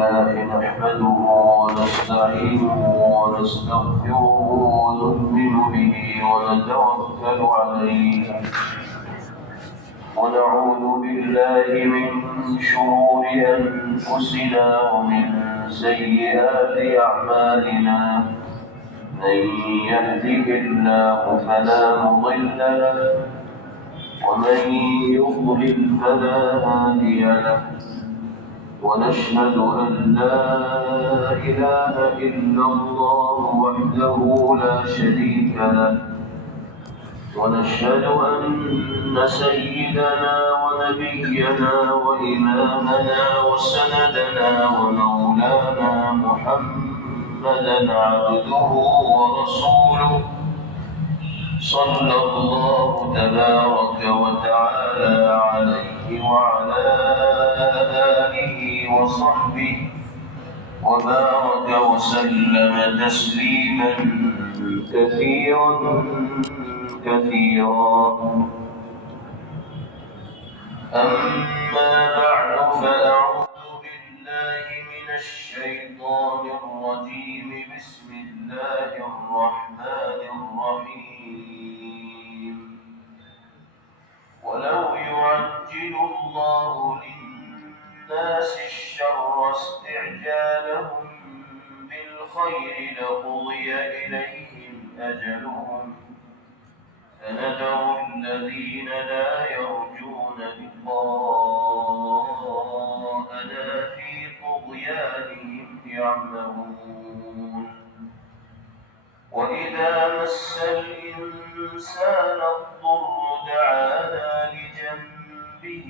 لله نحمده ونستعينه ونستغفره ونؤمن به ونتوكل عليه ونعوذ بالله من شرور أنفسنا ومن سيئات أعمالنا من يهده الله فلا مضل له ومن يضلل فلا هادي له ونشهد أن لا إله إلا الله وحده لا شريك له ونشهد أن سيدنا ونبينا وإمامنا وسندنا ومولانا محمدا عبده ورسوله صلى الله تبارك وتعالى عليه وعلى آله وصحبه وبارك وسلم تسليما كثيرا أما بعد فأعوذ بالله من الشيطان الرجيم بسم الله الرحمن الرحيم ولو يعجل الله للناس الشر استعجالهم بالخير لقضي إليهم أجلهم فنذر الذين لا يرجون لقاءنا في طغيانهم يعمهون وإذا مس الإنسان الضر دعانا لجنبه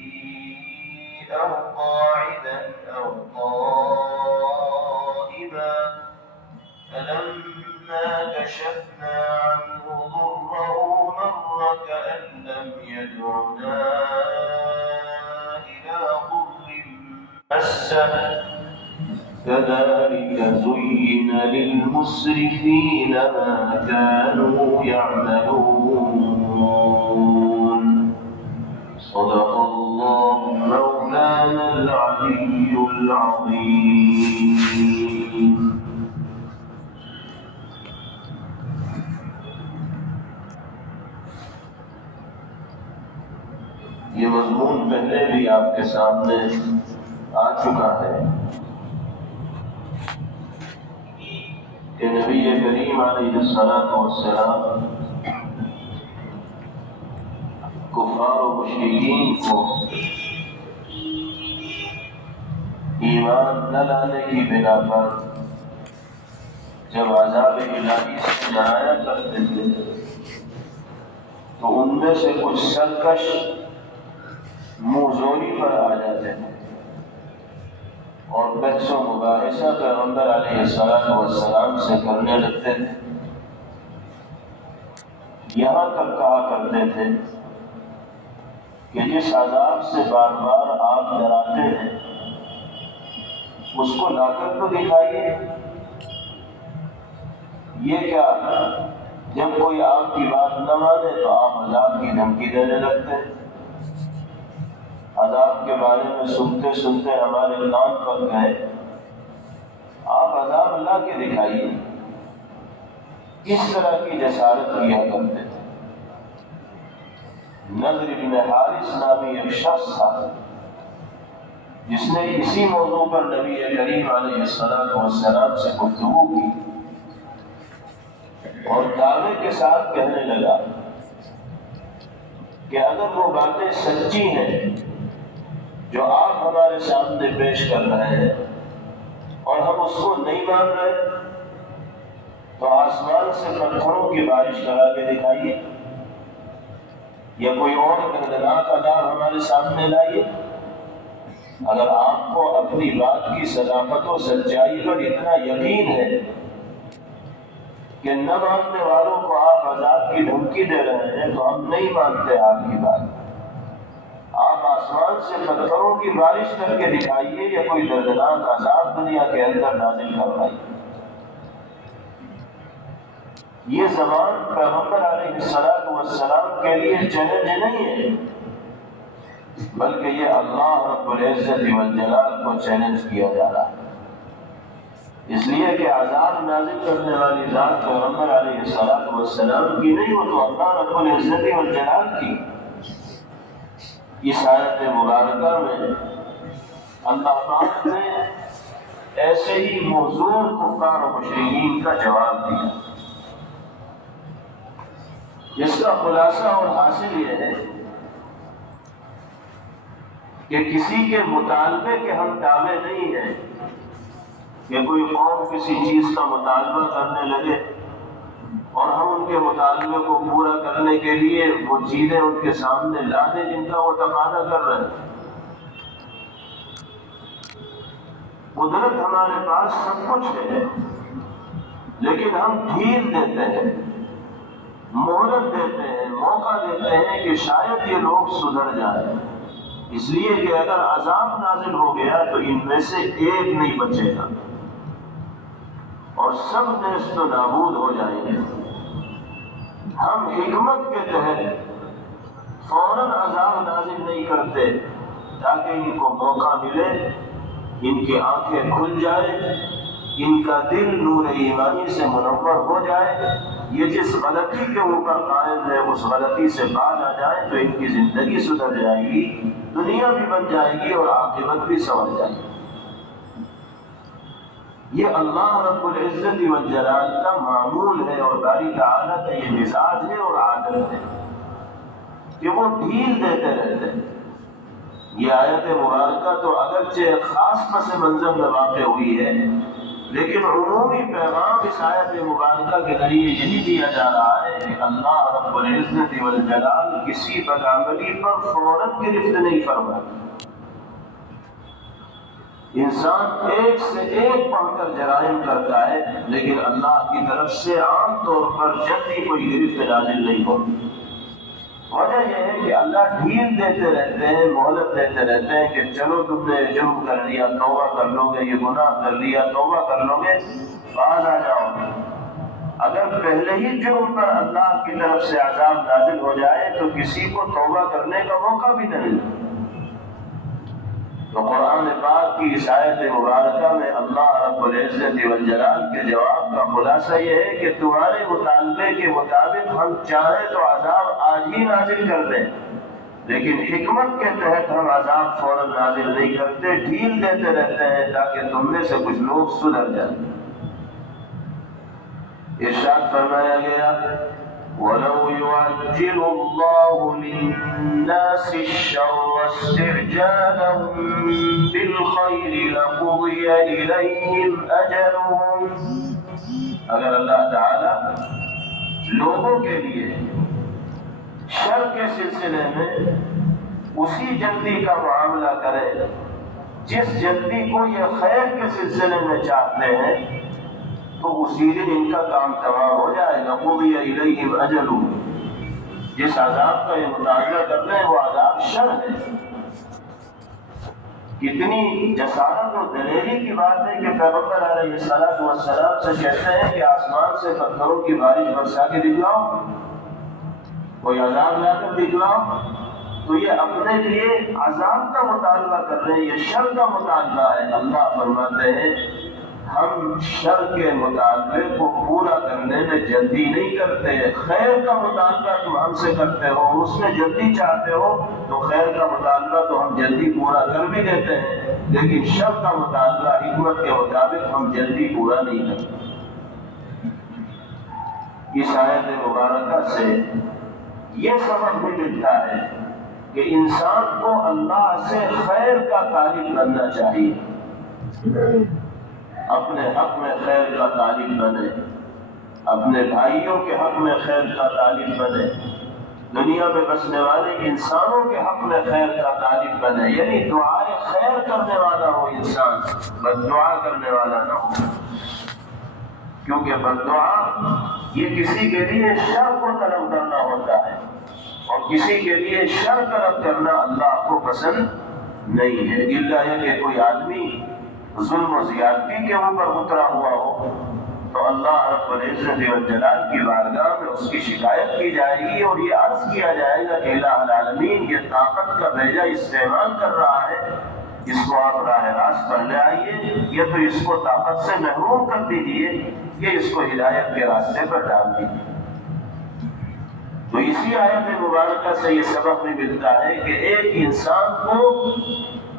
أو قاعدا أو قائما فلما كشفنا عنه ضره مر كأن لم يدعنا إلى ضر مسه كذلك زين للمسرفين ما كانوا يعملون صدق الله مولانا العلي العظيم. یہ مضمون پہلے بھی آپ کے سامنے آ چکا ہے کہ نبی کریم علیہ الصلوۃ والسلام کفار و مشرکین کو ایمان نہ لانے کی بنا پر جب عذاب الہی سے ڈرایا کرتے تھے تو ان میں سے کچھ سرکش منہ زوری پر آ جاتے ہیں اور بحث و مباحثہ پیغمبر علیہ السلام سے کرنے لگتے تھے. یہاں تک کہا کرتے تھے کہ جس عذاب سے بار بار آپ ڈراتے ہیں اس کو لا کر تو دکھائیے. یہ کیا جب کوئی آپ کی بات نہ مانے تو آپ عذاب کی دھمکی دینے لگتے ہیں. عذاب کے بارے میں سنتے سنتے ہمارے کان پک گئے. آپ عذاب لا کے دکھائیے. اس طرح کی جسارت کیا کرتے تھے. نضر بن حارث نامی ایک شخص تھا جس نے اسی موضوع پر نبی کریم علیہ السلام سے گفتگو کی اور دعوے کے ساتھ کہنے لگا کہ اگر وہ باتیں سچی ہیں جو آپ ہمارے سامنے پیش کر رہے ہیں اور ہم اس کو نہیں مان رہے تو آسمان سے پتھروں کی بارش کرا کے دکھائیے یا کوئی اور دردناک عذاب ہمارے سامنے لائیے. اگر آپ کو اپنی بات کی صداقت و سچائی پر اتنا یقین ہے کہ نہ ماننے والوں کو آپ عذاب کی دھمکی دے رہے ہیں تو ہم نہیں مانتے آپ کی بات. آپ آسمان سے پتھروں کی بارش کر کے دکھائیے یا کوئی دردناک عذاب دنیا کے اندر نازل کروائیے. یہ زبان پیغمبر علیہ السلام کے لیے چیلنج نہیں ہے بلکہ یہ اللہ رب العزت والجلال کو چیلنج کیا جا رہا ہے. اس لیے کہ عذاب نازل کرنے والی ذات پیغمبر علیہ السلام کی نہیں، وہ تو اللہ رب العزت والجلال کی۔ اس آیت مبارکہ میں اللہ پاک نے ایسے ہی موزون کفار و مشرکین کا جواب دیا، جس کا خلاصہ اور حاصل یہ ہے کہ کسی کے مطالبے کے ہم تابع نہیں ہیں کہ کوئی قوم کسی چیز کا مطالبہ کرنے لگے اور ہم ان کے مطالبے کو پورا کرنے کے لیے وہ چیزیں ان کے سامنے لا دیں جن کا وہ تقاضا کر رہے ہیں۔ قدرت ہمارے پاس سب کچھ ہے، لیکن ہم ڈھیل دیتے ہیں، مہلت دیتے ہیں، موقع دیتے ہیں کہ شاید یہ لوگ سدھر جائیں، اس لیے کہ اگر عذاب نازل ہو گیا تو ان میں سے ایک نہیں بچے گا اور سب نیست و نابود ہو جائیں گے۔ ہم حکمت کے تحت فوراً عذاب نازل نہیں کرتے تاکہ ان کو موقع ملے، ان کی آنکھیں کھل جائیں، ان کا دل نور ایمانی سے منور ہو جائے، یہ جس غلطی کے اوپر قائم ہے اس غلطی سے باز آ جائے تو ان کی زندگی سدھر جائے گی، دنیا بھی بن جائے گی اور عاقبت بھی سنور جائے گی۔ یہ اللہ رب العزت والجلال کا معمول ہے اور باری تعالیٰ کا یہ مزاج ہے اور عادت ہے کہ وہ ڈھیل دیتے رہتے ہیں۔ یہ آیت مبارکہ تو اگرچہ خاص پس منظر میں واقع ہوئی ہے، لیکن عمومی پیغام اس آیت مبارکہ کے ذریعے یہی دیا جا رہا ہے کہ اللہ رب العزت والجلال کسی بدعملی پر فوراً گرفت نہیں فرماتا۔ انسان ایک سے ایک پڑھ کر جرائم کرتا ہے، لیکن اللہ کی طرف سے عام طور پر جلدی کوئی گرفت نازل نہیں ہوتی۔ وجہ یہ ہے کہ اللہ ڈھیل دیتے رہتے ہیں، مہلت دیتے رہتے ہیں کہ چلو تم نے جرم کر لیا، توبہ کر لو گے، یہ گناہ کر لیا، توبہ کر لو گے، باز آ جاؤ گے۔ اگر پہلے ہی جرم پر اللہ کی طرف سے عذاب نازل ہو جائے تو کسی کو توبہ کرنے کا موقع بھی نہ ملے۔ تو قرآن پاک کی اس آیت مبارکہ میں اللہ رب العزت والجلال کے جواب کا خلاصہ یہ ہے کہ تمہارے مطالبے کے مطابق ہم چاہیں تو عذاب آج ہی نازل کر دیں، لیکن حکمت کے تحت ہم عذاب فوراً نازل نہیں کرتے، ڈھیل دیتے رہتے ہیں تاکہ تم میں سے کچھ لوگ سدھر جائیں۔ ارشاد فرمایا گیا وَلَوْ يُعَجِّلُ اللَّهُ لِلنَّاسِ الشَّرَّ اسْتِعْجَالَهُم بِالْخَيْرِ لَقُضِيَ إِلَيْهِمْ أَجَلُهُمْ۔ اگر اللہ تعالی لوگوں کے لیے شر کے سلسلے میں اسی جلدی کا معاملہ کرے جس جلدی کو یہ خیر کے سلسلے میں چاہتے ہیں تو اسی دن ان کا کام تمام ہو جائے گا۔ قضی الیہم اجلہم، جس عذاب کا یہ مطالبہ کر رہے ہیں وہ عذاب شر ہے۔ کتنی جسارت اور دلیری کی بات ہے کہ پیغمبر علیہ السلام سے کہتے ہیں کہ آسمان سے پتھروں کی بارش برسا کے دکھلاؤ، کوئی عذاب لا کر دکھلاؤ، تو یہ اپنے لیے عذاب کا مطالبہ کر رہے ہیں، یہ شر کا مطالبہ ہے۔ اللہ فرماتے ہیں ہم شر کے مطالبے کو پورا کرنے میں جلدی نہیں کرتے، خیر کا مطالبہ تم ہم سے کرتے ہو، اس میں جلدی چاہتے ہو تو خیر کا مطالبہ تو ہم جلدی پورا کر بھی دیتے ہیں، لیکن شر کا مطالبہ حکمت کے مطابق ہم جلدی پورا نہیں کرتے۔ اس آیت مبارکہ سے یہ سبق بھی ملتا ہے کہ انسان کو اللہ سے خیر کا طالب بننا چاہیے، اپنے حق میں خیر کا طالب بنے، اپنے بھائیوں کے حق میں خیر کا طالب بنے، دنیا میں بسنے والے انسانوں کے حق میں خیر کا طالب بنے، یعنی دعائے خیر کرنے والا ہو انسان، بد دعا کرنے والا نہ ہو، کیونکہ بد دعا یہ کسی کے لیے شر کو طلب کرنا ہوتا ہے اور کسی کے لیے شر طلب کرنا اللہ کو پسند نہیں ہے، الا یہ کہ کوئی آدمی ظلم و زیادتی کے اوپر اترا ہوا ہو تو اللہ رب العزت والجلال کی بارگاہ میں اس کی شکایت کی جائے گی اور یہ عرض کیا جائے گا کہ الہ العالمین یہ طاقت کا بیجا استعمال کر رہا ہے اس کو آپ راہ راست پر لے آئیے، یا تو اس کو طاقت سے محروم کر دیجیے، یا اس کو ہدایت کے راستے پر ڈال دیجیے۔ تو اسی آیت مبارکہ سے یہ سبق بھی ملتا ہے کہ ایک انسان کو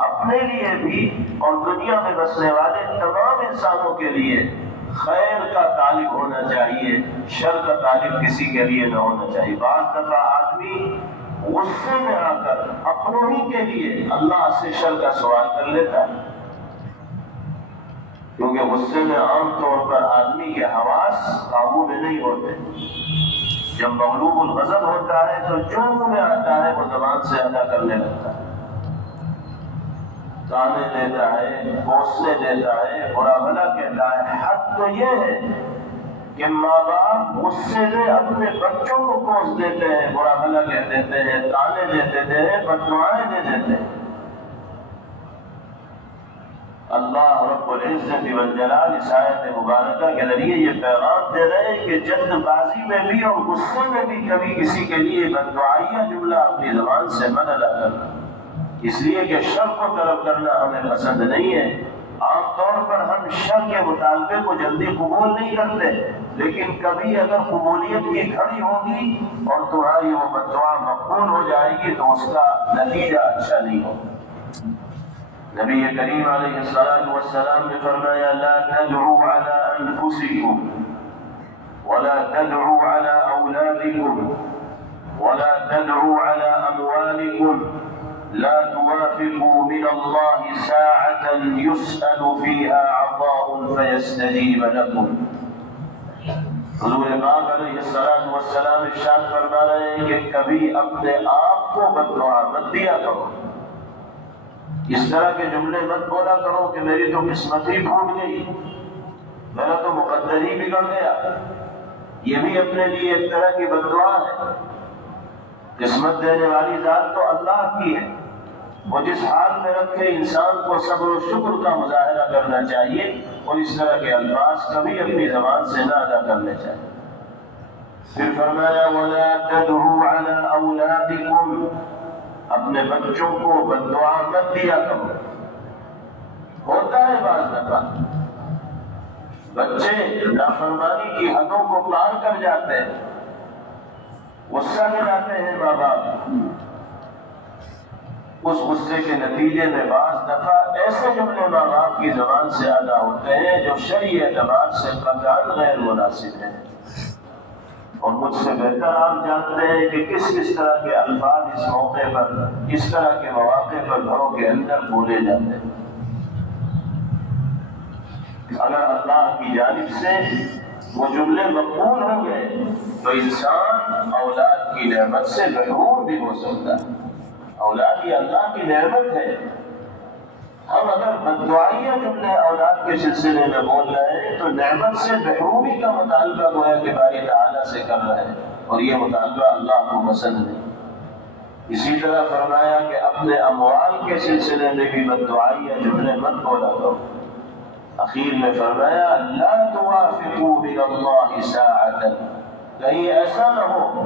اپنے لیے بھی اور دنیا میں بسنے والے تمام انسانوں کے لیے خیر کا طالب ہونا چاہیے، شر کا طالب کسی کے لیے نہ ہونا چاہیے۔ بعض دفعہ آدمی غصے میں آ کر اپنوں ہی کے لیے اللہ سے شر کا سوال کر لیتا ہے، کیونکہ غصے میں عام طور پر آدمی کے حواس قابو میں نہیں ہوتے۔ جب مغلوب الغضب ہوتا ہے تو جو منہ میں آتا ہے وہ زبان سے ادا کرنے لگتا ہے، تانے دیتا ہے، حوصلے دیتا ہے، برا بھلا کہتا ہے۔ حد تو یہ ہے کہ ماں باپ غصے میں اپنے بچوں کو کوس دیتے ہیں، برا بھلا کہہ دیتے ہیں، تانے دے دیتے ہیں، بددعائیں دے دیتے ہیں۔ اللہ رب العزت والجلال اس آیت مبارکہ کے ذریعے یہ پیغام دے رہے ہیں کہ جلد بازی میں بھی اور غصے میں بھی کبھی کسی کے لیے بددعائیہ جملہ اپنی زبان سے مت ادا کرنا، اس لیے کہ شر کو طلب کرنا ہمیں پسند نہیں ہے۔ عام طور پر ہم شر کے مطالبے کو جلدی قبول نہیں کرتے، لیکن کبھی اگر قبولیت کی گھڑی ہوگی اور تمہاری وہ بددعا مقبول ہو جائے گی تو اس کا نتیجہ اچھا نہیں ہوگا۔ نبی کریم علیہ السلام نے فرمایا لا تدعوا على انفسكم ولا تدعوا على اولادكم ولا تدعوا على اموالكم لا توافقوا من الله ساعة يسأل فيها عطاء فيستجيب لكم۔ حضور پاک علیہ السلام ارشاد فرما رہے ہیں کہ کبھی اپنے آپ کو بددعا مت دیا کرو، اس طرح کے جملے مت بولا کرو کہ میری تو قسمت ہی پھوٹ گئی، میرا تو مقدر ہی بگڑ گیا۔ یہ بھی اپنے لیے ایک طرح کی بددعا ہے۔ قسمت دینے والی ذات تو اللہ کی ہے، وہ جس حال میں رکھے انسان کو صبر و شکر کا مظاہرہ کرنا چاہیے، اور اس طرح کے الفاظ کبھی اپنی زبان سے نہ ادا کرنے چاہیے۔ پھر فرمایا وَلَا تَدْعُوا عَلَىٰ أَوْلَادِكُمْ، اپنے بچوں کو بددعا مت دیا کرو۔ ہوتا ہے بعض دفعہ بچے نافرمانی کی حدوں کو پار کر جاتے ہیں، غصہ میں جاتے ہیں ماں باپ، اس غصے کے نتیجے میں بعض دفعہ ایسے جملے ماں باپ کی زبان سے ادا ہوتے ہیں جو شرعی اعتبار سے قطعاً غیر مناسب ہیں، اور مجھ سے بہتر آپ جانتے ہیں کہ کس طرح کے الفاظ اس موقع پر، اس طرح کے مواقع پر گھروں کے اندر بولے جاتے ہیں۔ اگر اللہ کی جانب سے وہ جملے مقبول ہوں گے تو انسان اولاد کی نعمت سے محروم بھی ہو سکتا ہے۔ اولاد یہ اللہ کی نعمت ہے، ہم اگر بددعائیہ جملے اولاد کے سلسلے میں بول رہے ہیں تو نعمت سے محرومی کا مطالبہ گویا کہ باری تعالیٰ سے کر رہے ہیں، اور یہ مطالبہ اللہ کو پسند نہیں۔ اسی طرح فرمایا کہ اپنے اموال کے سلسلے میں بھی بددعائیہ جملے مت بولا کرو۔ اخیر میں فرمایا لا توافقوا من اللہ ساعۃ، کہیں ایسا نہ ہو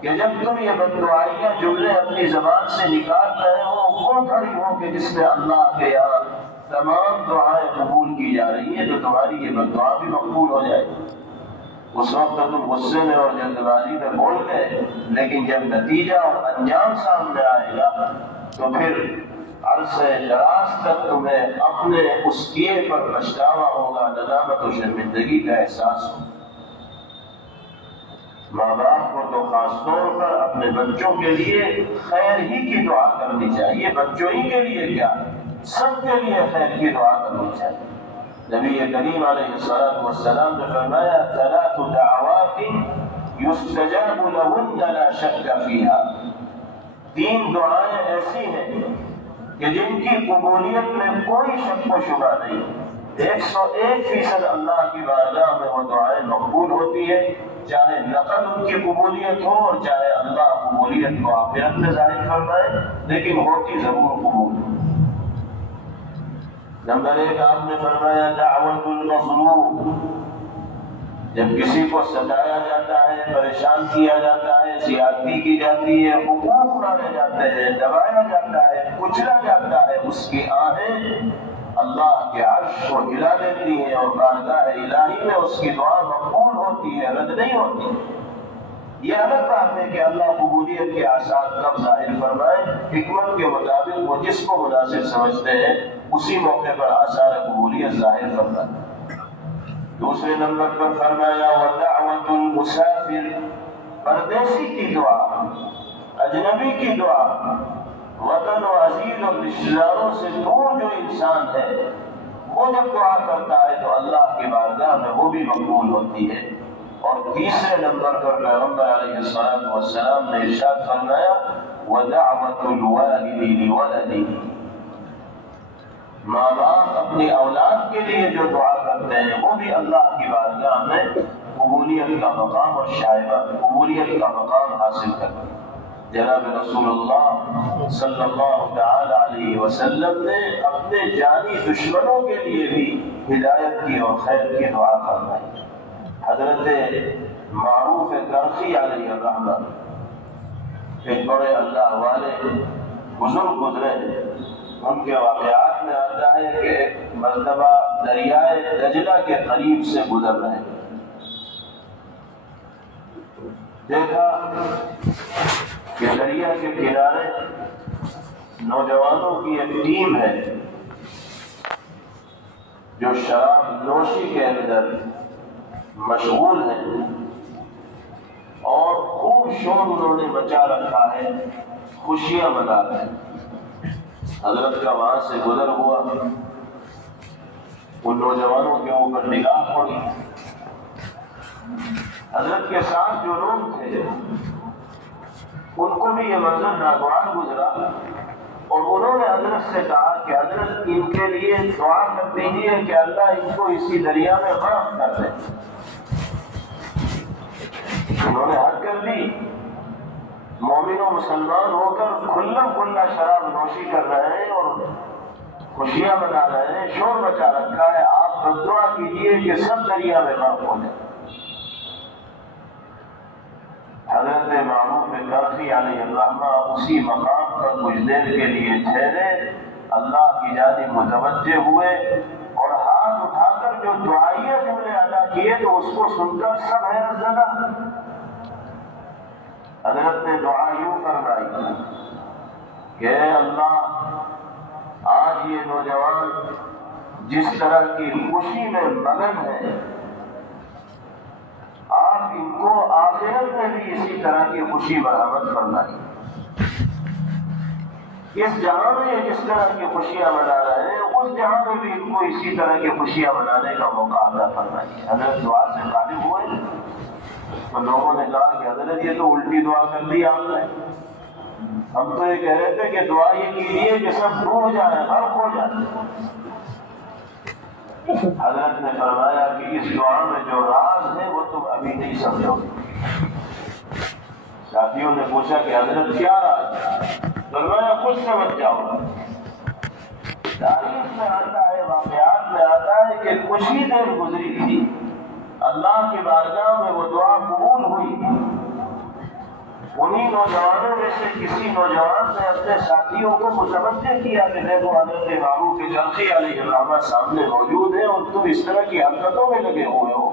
کہ جب تم یہ بددعائیہ جملے اپنی زبان سے نکال رہے ہو وہ گھڑی ہو کہ جس میں اللہ کے یہاں تمام دعائیں قبول کی جا رہی ہیں، تو تمہاری یہ بددعا بھی مقبول ہو جائے گی۔ اس وقت تم غصے میں اور جلد بازی میں بول گئے، لیکن جب نتیجہ اور انجام سامنے آئے گا تو پھر عرصے دراز تک تمہیں اپنے اس کیے پر پچھتاوا ہوگا، ندامت و شرمندگی کا احساس ہوگا۔ ماں باپ کو تو خاص طور پر اپنے بچوں کے لیے خیر ہی کی دعا کرنی چاہیے، بچوں ہی کے لیے کیا، سب کے لیے خیر کی دعا کرنی چاہیے۔ نبی کریم علیہ السلام نے فرمایا ثلاث دعوات یستجاب لہن لا شک فیہا، تین دعائیں ایسی ہیں کہ جن کی قبولیت میں کوئی شک و شبہ نہیں، 101% اللہ کی بارگاہ میں وہ دعائیں مقبول ہوتی ہے، چاہے نقل ان کی قبولیت ہو اور چاہے اللہ قبولیت کو آخرت میں ظاہر فرمائے، لیکن ہوتی ضرور قبول۔ نمبر 1 آپ نے فرمایا دعوت المظلوم، جب کسی کو ستایا جاتا ہے، پریشان کیا جاتا ہے، زیادتی کی جاتی ہے، حقوق مارے جاتے ہیں، دبایا جاتا جاتا ہے، کچلا جاتا ہے، اس کی آہیں اللہ کے عرش کو ہلا دیتی ہیں اور بارگاہ الہی میں اس کی دعا مقبول ہوتی ہے، رد نہیں ہوتی۔ یہ الگ بات ہے کہ اللہ قبولیت کے آثار کب ظاہر فرمائے، حکمت کے مطابق وہ جس کو مناسب سمجھتے ہیں اسی موقع پر آثار قبولیت ظاہر فرمائے۔ دوسرے نمبر پر فرمایا وَدَعْوَةُ الْمُسَافِرِ، پردیسی کی دعا، اجنبی کی دعا، وطن و عزیز اور رشتہ داروں سے دور جو انسان ہے وہ جب دعا کرتا ہے تو اللہ کی بارگاہ میں وہ بھی مقبول ہوتی ہے۔ اور تیسرے نمبر پر پیغمبر علیہ الصلوۃ والسلام نے ارشاد فرمایا وَدَعْوَةُ الْوَالِدِ لِوَلَدِهِ، ماں باپ اپنی اولاد کے لیے جو دعا کرتے ہیں وہ بھی اللہ کی بارگاہ میں قبولیت کا مقام اور شائبہ قبولیت کا مقام حاصل کرتے ہیں۔ جناب رسول اللہ صلی اللہ تعالی علیہ وسلم نے اپنے جانی دشمنوں کے لیے بھی ہدایت کی اور خیر کی دعا فرمائی۔ حضرت معروف کرخی علیہ الرحمہ ایک بڑے اللہ والے بزرگ گزرے، ان کے واقعات میں آتا ہے کہ ایک مرتبہ دریائے دجلہ کے قریب سے گزر رہے، دیکھا کہ دریا کے کنارے نوجوانوں کی ایک ٹیم ہے جو شراب نوشی کے اندر مشغول ہیں اور خوب شور انہوں نے مچا رکھا ہے، خوشیاں منا رہے ہیں۔ حضرت کا وہاں سے گزر ہوا، ان نوجوانوں کے اوپر نگاہ پڑی، حضرت کے ساتھ جو لوگ تھے ان کو بھی یہ منظر ناگوار گزرا اور انہوں نے حضرت سے کہا کہ حضرت ان کے لیے دعا کر دیجیے کہ اللہ ان کو اسی دریا میں غرق کر دے۔ انہوں نے حد کر دی، مومن و مسلمان ہو کر کھلا کھلا شراب نوشی کر رہے ہیں اور خوشیاں منا رہے ہیں، شور مچا رکھا ہے، آپ دعا کیجیے کہ سب دریا میں غرق ہو جائے۔ حضرت معروف کرخی علیہ الرحمہ اسی مقام پر کچھ دیر کے لیے ٹھہرے، اللہ کی جانب متوجہ ہوئے اور ہاتھ اٹھا کر جو دعائیہ جملے ادا کیے تو اس کو سن کر سب حیرت زدہ۔ حضرت نے دعا یوں فرمائی کہ اے اللہ، آج یہ نوجوان جس طرح کی خوشی میں مگن ہے، آپ ان کو آخرت میں بھی اسی طرح کی خوشی برآمد فرمائیں۔ اس جہاں میں یہ جس طرح کی خوشیاں منا رہے ہیں اس جہاں میں بھی ان کو اسی طرح کی خوشیاں منانے کا موقع عطا فرمائیے۔ حضرت دعا سے غالب ہوئے تو لوگوں نے کہا کہ حضرت یہ تو الٹی دعا کر دی آپ نے، ہم تو یہ کہہ رہے تھے کہ دعا یہ کیجیے کہ سب ڈوب جائیں، غرق ہو جائیں۔ حضرت نے فرمایا کہ اس دعا میں جو راز ہے وہ تم ابھی نہیں سمجھو گے۔ ساتھیوں نے پوچھا کہ حضرت کیا راز ہے؟ فرمایا خود سمجھ جاؤ۔ تاریخ میں آتا ہے، واقعات میں آتا ہے کہ کچھ ہی دیر گزری تھی، اللہ کی بارگاہ میں وہ دعا قبول ہوئی۔ انہی نوجوانوں میں سے کسی نوجوان نے اپنے ساتھیوں کو متوجہ کیا کہ دیکھو حضرت معروف کرخی علیہ الرحمہ سامنے موجود ہے اور تم اس طرح کی حرکتوں میں لگے ہوئے ہو،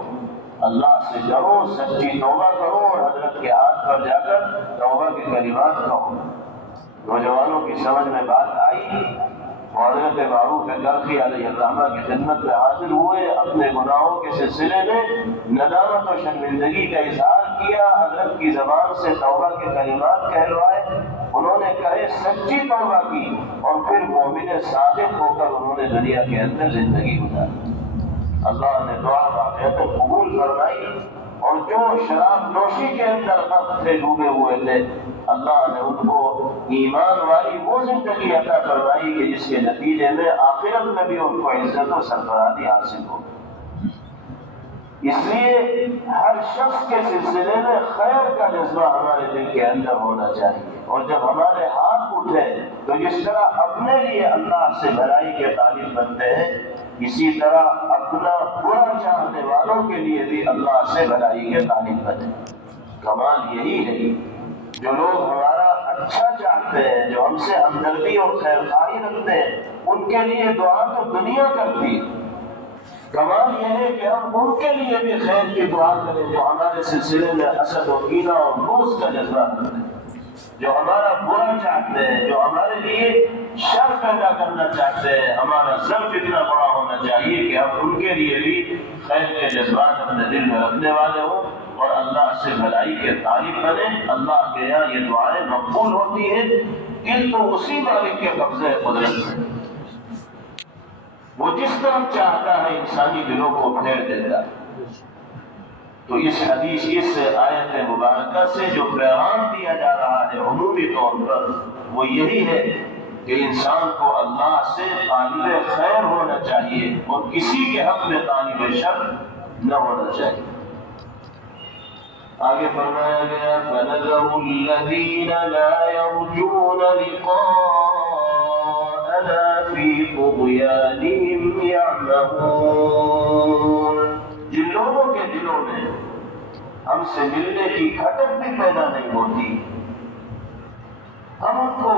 اللہ سے ڈرو، سچی توبہ کرو اور حضرت کے ہاتھ پر جا کر توبہ کے کلمات کہو۔ نوجوانوں کی سمجھ میں بات آئی، حضرت معروف کرخی علیہ الرحمہ کی خدمت میں حاضر ہوئے، اپنے گناہوں کے سلسلے میں ندامت و شرمندگی کا اظہار کیا، حضرت کی زبان سے توبہ کے کلمات کہلوائے، انہوں نے کہے سچی توبہ کی اور پھر مومن صادق ہو کر انہوں نے دنیا کے اندر زندگی گزاری۔ اللہ نے دعا واقعہ قبول فرمائی اور جو شراب نوشی کے اندر غرق تھے، ڈوبے ہوئے تھے، اللہ نے ان کو ایمان والی وہ زندگی عطا فرمائی کہ جس کے نتیجے میں آخرت میں بھی ان کو عزت و سرفرازی حاصل ہو۔ اس لیے ہر شخص کے سلسلے میں خیر کا جذبہ ہمارے دل کے اندر ہونا چاہیے، اور جب ہمارے ہاتھ اٹھے تو جس طرح اپنے لیے اللہ سے بھلائی کے طالب بنتے ہیں، اسی طرح اپنا برا چاہنے والوں کے لیے بھی اللہ سے بھلائی کے طالب بنے۔ کمال یہی ہے، جو لوگ ہمارا اچھا چاہتے ہیں، جو ہم سے ہمدردی اور خیر خواہی رکھتے ہیں، ان کے لیے دعا تو دنیا کرتی ہے۔ کمال یہ ہے کہ ہم ان کے لیے بھی خیر کی دعا کریں جو ہمارے سلسلے میں حسد و کینہ اور بغض کا جذبہ رکھتے ہیں، جو ہمارا برا چاہتے ہیں، جو ہمارے لیے شر پیدا کرنا چاہتے ہیں۔ ہمارا ضرف اتنا بڑا ہونا چاہیے کہ ہم ان کے لیے بھی خیر کے جذبات اپنے دل میں رکھنے والے ہوں اور اللہ سے بھلائی کے طالب بنیں۔ اللہ کے یہاں یہ دعائیں مقبول ہوتی ہیں، دل تو اسی مالک کے قبضے قدرت میں، وہ جس طرف چاہتا ہے انسانی دلوں کو پھیر دیتا ہے۔ تو اس حدیث، اس آیت مبارکہ سے جو پیغام دیا جا رہا ہے عمومی طور پر وہ یہی ہے کہ انسان کو اللہ سے طالب خیر ہونا چاہیے اور کسی کے حق میں طالب شر نہ ہونا چاہیے۔ آگے فرمایا گیا فَنَذَرُ الَّذِينَ لَا يَرْجُونَ لِقَاءَنَا فِي طُغْيَانِهِمْ يَعْمَهُونَ۔ جن لوگوں کے دلوں میں ہم سے ملنے کی کھٹک بھی پیدا نہیں ہوتی، ہم ان کو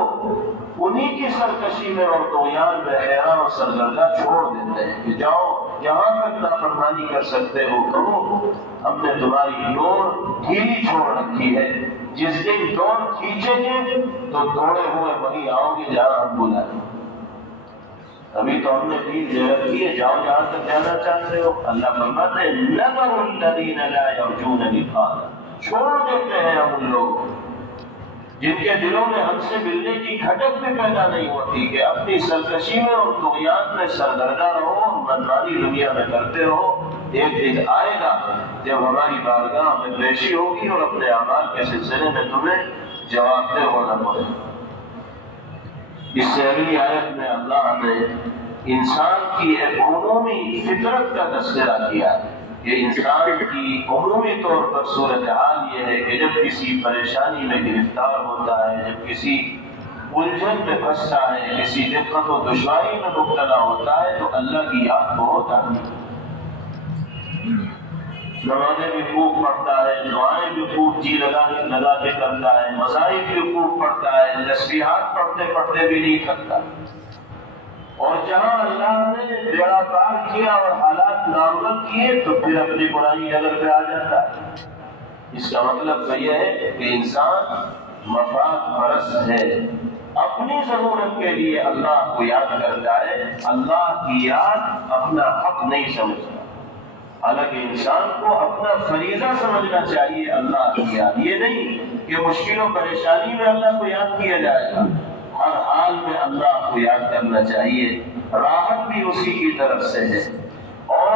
انہی کی سرکشی میں اور طغیان میں حیران اور سرگردہ چھوڑ دیتے ہیں کہ جاؤ جہاں تک نافرمانی کر سکتے ہو کرو، ہم نے تمہاری ڈور ڈھیلی چھوڑ رکھی ہے، جس دن ڈور کھینچیں گے تو دوڑے ہوئے وہیں آؤ گے جہاں ہم بلائیں۔ ابھی تو ہم نے ڈھیل دے رکھی ہے، جاؤ جہاں تک جانا چاہتے ہو۔ اللہ فرماتے ہیں نَذَرُ الَّذِينَ لَا يَرْجُونَ لِقَاءَنَا، چھوڑ دیتے ہیں ہم ان لوگ جن کے دلوں میں ہم سے ملنے کی کھٹک بھی پیدا نہیں ہوتی کہ اپنی سرکشی میں اور طغیان میں سرگردہ رہو، منمانی دنیا میں کرتے رہو۔ ایک دن آئے گا جب ہماری بارگاہ میں پیشی ہوگی اور اپنے اعمال کے سلسلے میں تمہیں جواب دہ ہونا پڑے۔ اس سے اگلی آیت میں اللہ نے انسان کی ایک عمومی فطرت کا تذکرہ کیا کہ انسان کی عمومی طور پر صورتحال یہ ہے کہ جب کسی پریشانی میں گرفتار ہوتا ہے، جب کسی الجھن میں پھنستا ہے، کسی دقت و دشواری میں مبتلا ہوتا ہے تو اللہ کی یاد بہت آتی ہے۔ نمازیں بھی خوب پڑھتا ہے، دعائیں بھی خوب جی لگا کے کرتا ہے، مصائب بھی خوب پڑھتا ہے، تسبیحات پڑھتے پڑھتے بھی نہیں تھکتا، اور جہاں اللہ نے بیڑا پار کیا اور حالات نارمل کیے تو پھر اپنی برائی جگہ پہ آ جاتا ہے۔ اس کا مطلب تو یہ ہے کہ انسان مفاد پرست ہے، اپنی ضرورت کے لیے اللہ کو یاد کرتا ہے، اللہ کی یاد اپنا حق نہیں سمجھتا۔ حالانکہ انسان کو اپنا فریضہ سمجھنا چاہیے اللہ کی یاد، یہ نہیں کہ مشکل و پریشانی میں اللہ کو یاد کیا جائے گا، ہر حال میں اللہ کو یاد کرنا چاہیے۔ راحت بھی اسی کی طرف سے ہے، اور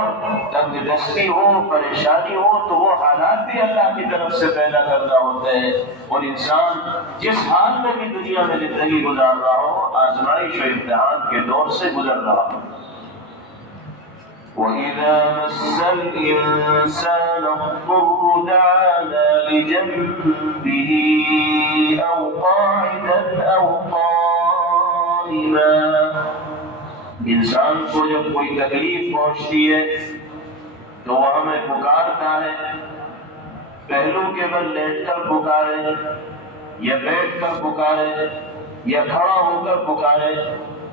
تنگ دستی ہو، پریشانی ہو تو وہ حالات بھی اللہ کی طرف سے پیدا کرنا ہوتے ہیں، اور انسان جس حال میں بھی دنیا میں زندگی گزار رہا ہو، آزمائش و امتحان کے دور سے گزر رہا ہو۔ وَإِذَا مَسَّ الْإِنسَانَ الضُّرُّ دَعَانَا لِجَنبِهِ أَوْ قَاعِدًا أَوْ قَائِمًا۔ انسان کو جب کوئی تکلیف پہنچتی ہے تو وہ ہمیں پکارتا ہے، پہلو کے بل لیٹ کر پکارے یا بیٹھ کر پکارے یا کھڑا ہو کر پکارے۔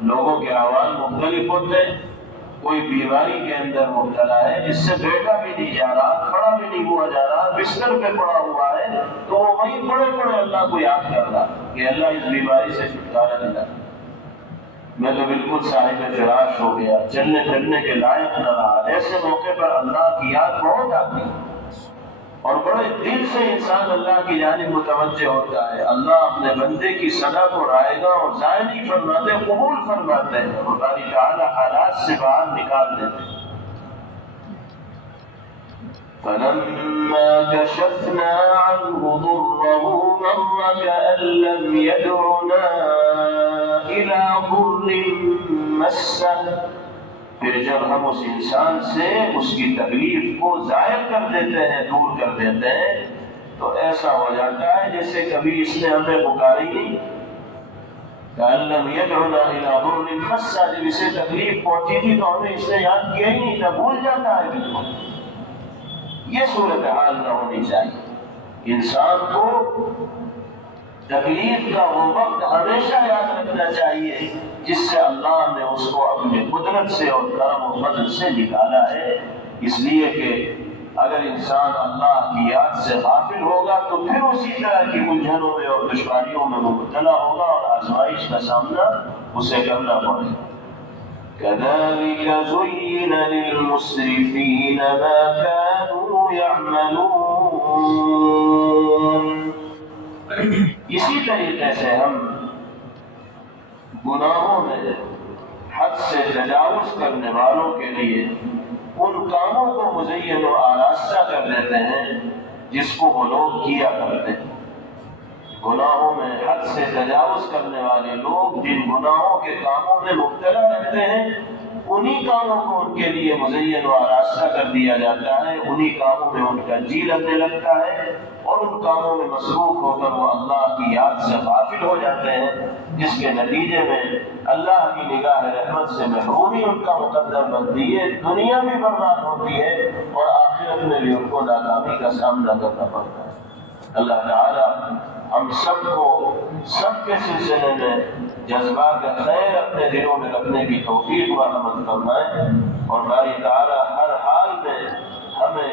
لوگوں کے احوال مختلف ہوتے ہیں، کوئی بیماری کے اندر مبتلا ہے جس سے بیٹھا بھی نہیں جا رہا، کھڑا بھی نہیں ہوا جا رہا، بستر پہ پڑا ہوا ہے، تو وہ وہیں پڑے پڑے اللہ کو یاد کر رہا کہ اللہ اس بیماری سے چھٹکارا دلا، میں تو بالکل صاحب فراش ہو گیا، چلنے پھرنے کے لائق نہ رہا۔ ایسے موقع پر اللہ کی یاد بہت آتی ہے اور بڑے دل سے انسان اللہ کی جانب متوجہ ہوتا ہے۔ اللہ اپنے بندے کی صدا کو رائے گا اور ضائع نہیں فرماتے، قبول فرماتے ہیں، اور باری تعالیٰ حالات سے باہر نکال دیتے ہیں۔ فَلَمَّا كَشَفْنَا عَنْهُ ضُرَّهُ مَرَّ كَأَن لَّمْ يَدْعُنَا إِلَىٰ ضُرٍّ مَّسَّهُ، پھر جب ہم اس انسان سے اس کی تکلیف کو ظاہر کر دیتے ہیں، دور کر دیتے ہیں، تو ایسا ہو جاتا ہے جیسے کبھی اس نے ہمیں پکاری نہیں۔ كَأَن لَّمْ يَدْعُنَا إِلَىٰ ضُرٍّ مَّسَّهُ، جب اسے تکلیف پہنچی تھی تو ہمیں اس نے یاد کیا ہی نہیں تھا، بھول جاتا ہے بالکل۔ یہ صورتحال نہ ہونی چاہیے۔ انسان کو تکلیف کا وہ وقت ہمیشہ یاد رکھنا چاہیے جس سے اللہ نے اس کو اپنی قدرت سے اور کرم و فضل سے نکالا ہے. اس لیے کہ اگر انسان اللہ کی یاد سے غافل ہوگا تو پھر اسی طرح کی الجھنوں میں اور دشواریوں میں مبتلا ہوگا اور آزمائش کا سامنا اسے کرنا پڑے گا. كذلك زين للمسرفين ما كانوا يعملون. اسی طریقے سے ہم گناہوں میں حد سے تجاوز کرنے والوں کے لیے ان کاموں کو مزین و آراستہ کر دیتے ہیں جس کو وہ لوگ کیا کرتے ہیں. گناہوں میں حد سے تجاوز کرنے والے لوگ جن گناہوں کے کاموں میں مبتلا رہتے ہیں انہی کاموں کو ان کے لیے مزین و آراستہ کر دیا جاتا ہے. انہی کاموں میں ان کا جی لگنے لگتا ہے اور ان کاموں میں مصروف ہو کر وہ اللہ کی یاد سے غافل ہو جاتے ہیں جس کے نتیجے میں اللہ کی نگاہ رحمت سے محرومی ان کا مقدر بنتی ہے. دنیا بھی برباد ہوتی ہے اور آخرت میں بھی ان کو ناکامی کا سامنا کرنا پڑتا ہے. اللہ تعالی ہم سب کو سب کے سلسلے میں جذبات خیر اپنے دلوں میں رکھنے کی توفیق و رحمت فرمائے اور باری تعالی ہر حال میں ہمیں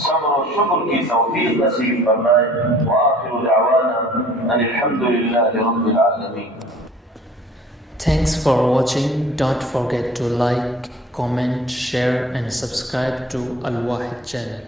صبر و شکر کی توفیق نصیب فرمائے. وآخر دعوانا ان الحمد للہ رب العالمین. Thanks for watching. Don't forget to like, comment, share and subscribe to Al Wahid channel.